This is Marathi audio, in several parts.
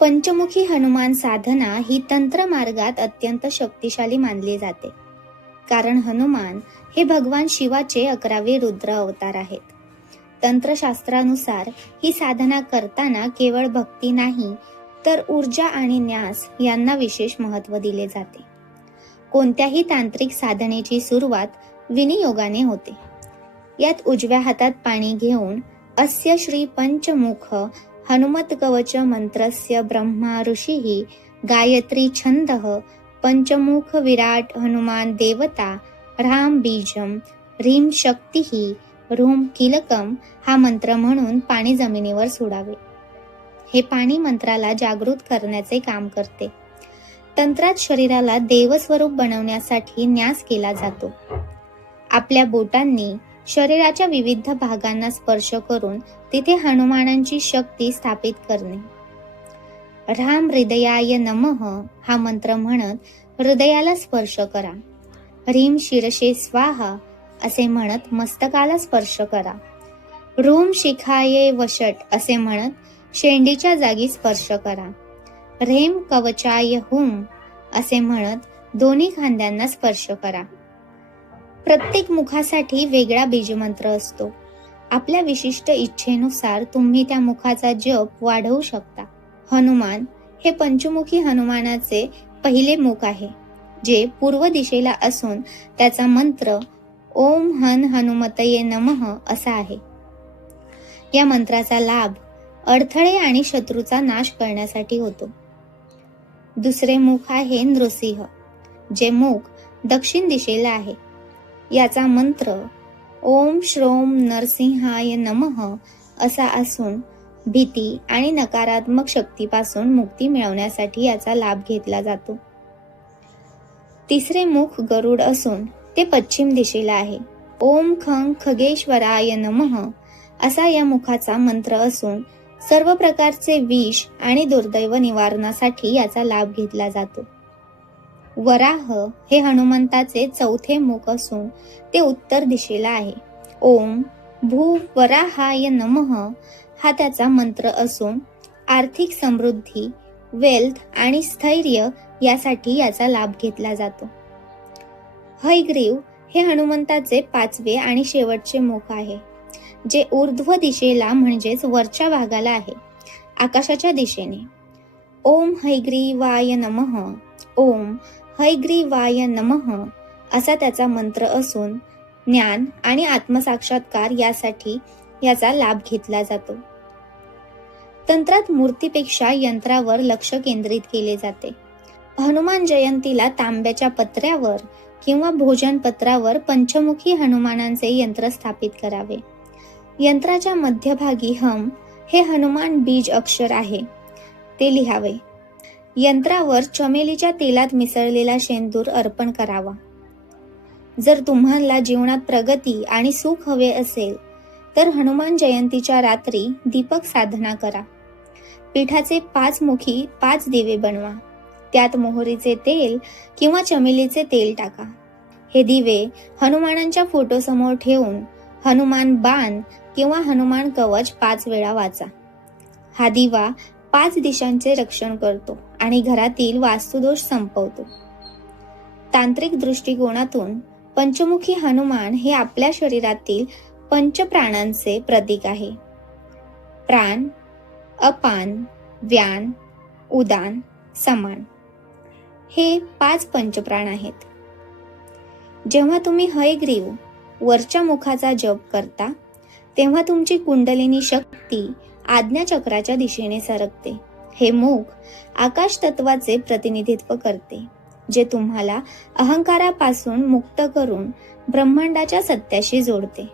पंचमुखी हनुमान साधना ही तंत्र मार्गात अत्यंत शक्तिशाली मानली जाते, कारण हनुमान हे भगवान शिवाचे 11वे रुद्र अवतार आहेत. तंत्रशास्त्रानुसार ही साधना करताना केवळ भक्ती नाही, तर ऊर्जा आणि न्यास यांना विशेष महत्त्व दिले जाते. कोणत्याही तांत्रिक साधनेची सुरुवात विनियोगाने होते. यात उजव्या हातात पाणी घेऊन अस्य श्री पंचमुख हनुमत कवच मंत्रस्य ब्रह्मा ऋषिः गायत्री छंदः पंचमुख विराट हनुमान देवता ह्राम बीजम ह्रीम शक्तिः ह्रूम कीलकम हा मंत्र म्हणून पाणी जमिनीवर सोडावे. हे पाणी मंत्राला जागृत करण्याचे काम करते. तंत्रात शरीराला देवस्वरूप बनवण्यासाठी न्यास केला जातो. आपल्या बोटांनी शरीराच्या विविध भागांना स्पर्श करून तिथे हनुमानांची शक्ती स्थापित करणे. ह्राम हृदयाय नमः हा मंत्र म्हणत हृदयाला स्पर्श करा. ह्रीम शिरशे स्वाहा असे म्हणत मस्तकाला स्पर्श करा. ह्रूम शिखाये वषट असे म्हणत शेंडीच्या जागी स्पर्श करा. ह्रीम कवचाय हुम असे म्हणत दोन्ही खांद्यांना स्पर्श करा. प्रत्येक मुखासाठी वेगळा बीजमंत्र असतो. आपल्या विशिष्ट इच्छेनुसार तुम्ही त्या मुखाचा जप वाढवू शकता. हनुमान हे पंचमुखी हनुमानाचे पहिले मुख आहे, जे पूर्व दिशेला असून त्याचा मंत्र ओम हन हनुमतये नमः असा आहे. या मंत्राचा लाभ अडथळे आणि शत्रूचा नाश करण्यासाठी होतो. दुसरे मुख आहे नृसिंह, जे मुख दक्षिण दिशेला आहे. याचा मंत्र ओम श्रोम नरसिंहाय नमः असा असून भीती आणि नकारात्मक शक्तीपासून मुक्ती मिळवण्यासाठी याचा लाभ घेतला जातो. तिसरे मुख गरुड असून ते पश्चिम दिशेला आहे. ओम खं खगेश्वराय नमः असा या मुखाचा मंत्र असून सर्व प्रकारचे विष आणि दुर्दैव निवारणासाठी याचा लाभ घेतला जातो. वराह हे हनुमंताचे चौथे मुख असून ते उत्तर दिशेला आहे. ओम भू वराहाय नमः हा त्याचा मंत्र असून आर्थिक समृद्धी, वेल्थ आणि स्थैर्य यासाठी याचा लाभ घेतला जातो. हयग्रीव हे हनुमंताचे पाचवे आणि शेवटचे मुख आहे, जे ऊर्ध्व दिशेला म्हणजेच वरच्या भागाला आहे, आकाशाच्या दिशेने. ओम हयग्रीवाय नमः ओम हयग्रीवाय नमः असा त्याचा मंत्र असून ज्ञान आणि आत्मसाक्षात्कार यासाठी याचा लाभ घेतला जातो. तंत्रात मूर्तीपेक्षा यंत्रावर लक्ष केंद्रित केले जाते. हनुमान जयंतीला तांब्याच्या पत्र्यावर किंवा भोजन पत्रावर पंचमुखी हनुमानांचे यंत्र स्थापित करावे. यंत्राच्या मध्यभागी हम हे हनुमान बीज अक्षर आहे, ते लिहावे. यंत्रावर चमेलीच्या तेलात मिसळलेला शेंदूर अर्पण करावा. जर तुम्हाला जीवनात प्रगती आणि सुख हवे असेल तर हनुमान जयंतीच्या रात्री दीपक साधना करा. पिठाचे 5 मुखी 5 दिवे बनवा. त्यात मोहरीचे तेल किंवा चमेलीचे तेल टाका. हे दिवे हनुमानांच्या फोटोसमोर ठेवून हनुमान बाण किंवा हनुमान कवच 5 वेळा वाचा. हा दिवा 5 दिशांचे रक्षण करतो आणि घरातील वास्तुदोष संपवतो. तांत्रिक दृष्टिकोनातून पंचमुखी हनुमान हे आपल्या शरीरातील पंचप्राणांचे प्रतीक आहे. प्राण, अपान, व्यान, उदान, समान हे 5 पंचप्राण आहेत. जेव्हा तुम्ही हयग्रीव वरच्या मुखाचा जप करता, तेव्हा तुमची कुंडलिनी शक्ती आज्ञाचक्राच्या दिशेने सरकते. हे मुख आकाश तत्वाचे प्रतिनिधित्व करते, जे तुम्हाला अहंकारापासून मुक्त करून ब्रह्मांडाच्या सत्याशी जोडते.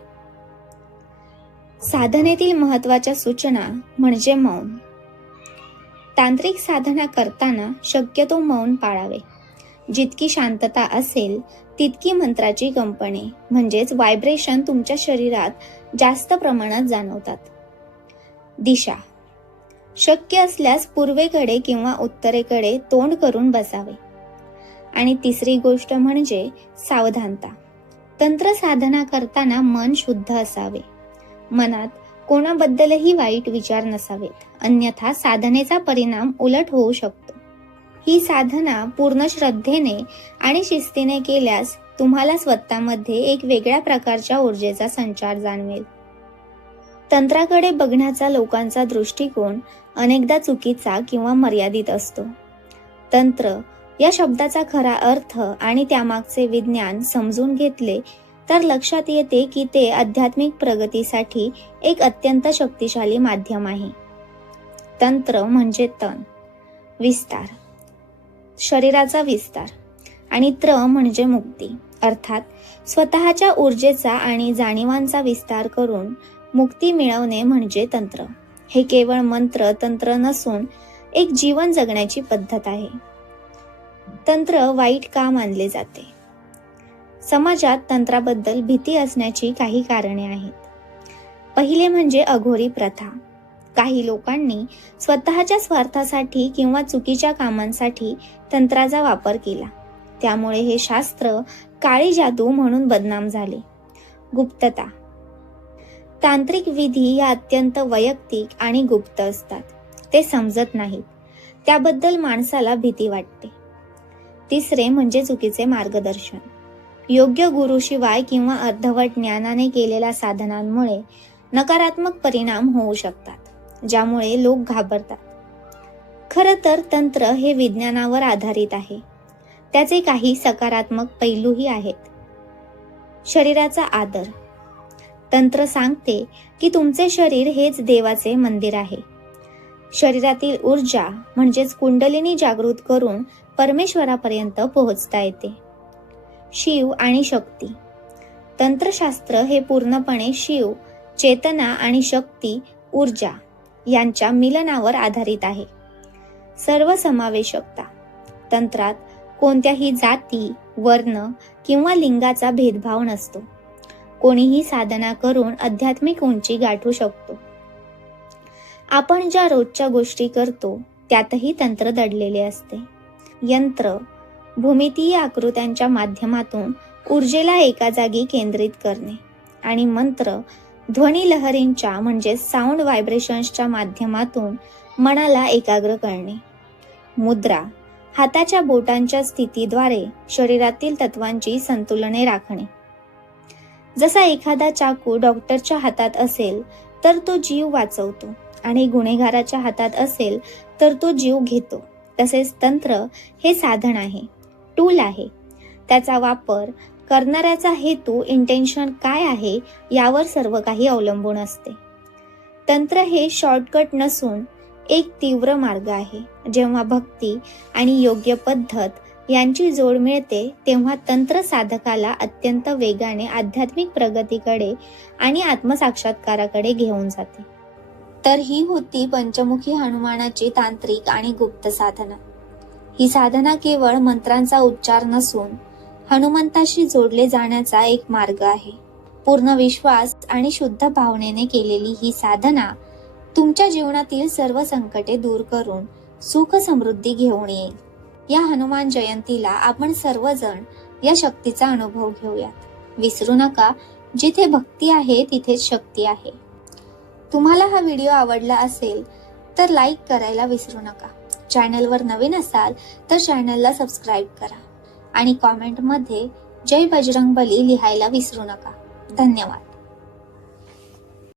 साधनेतील महत्त्वाच्या सूचना म्हणजे मौन. तांत्रिक साधना करताना शक्यतो मौन पाळावे. जितकी शांतता असेल तितकी मंत्राची कंपने म्हणजेच व्हायब्रेशन तुमच्या शरीरात जास्त प्रमाणात जाणवतात. दिशा शक्य असल्यास पूर्वेकडे किंवा उत्तरेकडे तोंड करून बसावे. आणि तिसरी गोष्ट म्हणजे सावधानता. तंत्र साधना करताना मन शुद्ध असावे. मनात कोणाबद्दलही वाईट विचार नसावेत, अन्यथा साधनेचा परिणाम उलट होऊ शकतो. ही साधना पूर्ण श्रद्धेने आणि शिस्तीने केल्यास तुम्हाला स्वतःमध्ये एक वेगळ्या प्रकारच्या ऊर्जेचा संचार जाणवेल. तंत्राकडे बघण्याचा लोकांचा दृष्टिकोन अनेकदा चुकीचा किंवा मर्यादित असतो. तंत्र या शब्दाचा खरा अर्थ आणि त्यामागचे विज्ञान समजून घेतले तर लक्षात येते की ते आध्यात्मिक प्रगतीसाठी एक अत्यंत शक्तिशाली माध्यम आहे. तंत्र म्हणजे तन, विस्तार, शरीराचा विस्तार, आणि त्र म्हणजे मुक्ती, अर्थात स्वतःच्या ऊर्जेचा आणि जाणीवांचा विस्तार करून मुक्ती मिळवणे म्हणजे तंत्र. हे केवळ मंत्र तंत्र नसून एक जीवन जगण्याची पद्धत आहे. तंत्र वाईट का मानले जाते? समाजात तंत्राबद्दल भीती असण्याची काही कारणे आहेत. पहिले म्हणजे अघोरी प्रथा. काही लोकांनी स्वतःच्या स्वार्थासाठी किंवा चुकीच्या कामांसाठी तंत्राचा वापर केला. त्यामुळे हे शास्त्र काळी जादू म्हणून बदनाम झाले. गुप्तता. तांत्रिक विधी या अत्यंत वैयक्तिक आणि गुप्त असतात. ते समजत नाहीत, त्याबद्दल माणसाला भीती वाटते. तिसरे म्हणजे चुकीचे मार्गदर्शन. योग्य गुरुशिवाय किंवा अर्धवट ज्ञानाने केलेल्या साधनांमुळे नकारात्मक परिणाम होऊ शकतात, ज्यामुळे लोक घाबरतात. खरं तर तंत्र हे विज्ञानावर आधारित आहे. त्याचे काही सकारात्मक पैलूही आहेत. शरीराचा आदर. तंत्र सांगते की तुमचे शरीर हेच देवाचे मंदिर आहे. शरीरातील ऊर्जा म्हणजेच कुंडलिनी जागृत करून परमेश्वरापर्यंत पोहोचता येते. शिव आणि शक्ती. तंत्रशास्त्र हे पूर्णपणे शिव, चेतना आणि शक्ती, ऊर्जा यांच्या मिलनावर आधारित आहे. सर्वसमावेशकता. तंत्रात कोणत्याही जाती, वर्ण किंवा लिंगाचा भेदभाव नसतो. कोणीही साधना करून आध्यात्मिक उंची गाठू शकतो. आपण ज्या रोजच्या गोष्टी करतो त्यातही तंत्र दडलेले असते. यंत्र, भूमितीय आकृत्यांच्या माध्यमातून ऊर्जेला एका जागी केंद्रित करणे, आणि मंत्र ध्वनी लहरींच्या म्हणजे साऊंड व्हायब्रेशन्सच्या माध्यमातून मनाला एकाग्र करणे. मुद्रा, हाताच्या बोटांच्या स्थितीद्वारे शरीरातील तत्वांची संतुलने राखणे. जसा एखादा चाकू डॉक्टरच्या हातात असेल तर तो जीव वाचवतो आणि गुन्हेगाराच्या हातात असेल तर तो जीव घेतो, तसेच तंत्र हे साधन आहे, टूल आहे. त्याचा वापर करणाऱ्याचा हेतू, इंटेन्शन काय आहे यावर सर्व काही अवलंबून असते. तंत्र हे शॉर्टकट नसून एक तीव्र मार्ग आहे. जेव्हा भक्ती आणि योग्य पद्धत यांची जोड मिळते तेव्हा तंत्र साधकाला अत्यंत वेगाने आध्यात्मिक प्रगतीकडे आणि आत्मसाक्षात्काराकडे घेऊन जाते. तर ही होती पंचमुखी हनुमानाची तांत्रिक आणि गुप्त साधना. ही साधना केवळ मंत्रांचा उच्चार नसून हनुमंताशी जोडले जाण्याचा एक मार्ग आहे. पूर्ण विश्वास आणि शुद्ध भावनेने केलेली ही साधना तुमच्या जीवनातील सर्व संकटे दूर करून सुख समृद्धी घेऊन येईल. या हनुमान जयंतीला आपण सर्वजण या शक्तीचा अनुभव घेऊयात. विसरू नका, जिथे भक्ती आहे तिथेच शक्ती आहे. तुम्हाला हा व्हिडिओ आवडला असेल तर लाईक करायला विसरू नका. चॅनलवर नवीन असाल तर चॅनलला सबस्क्राईब करा आणि कॉमेंटमध्ये जय बजरंगबली लिहायला विसरू नका. धन्यवाद.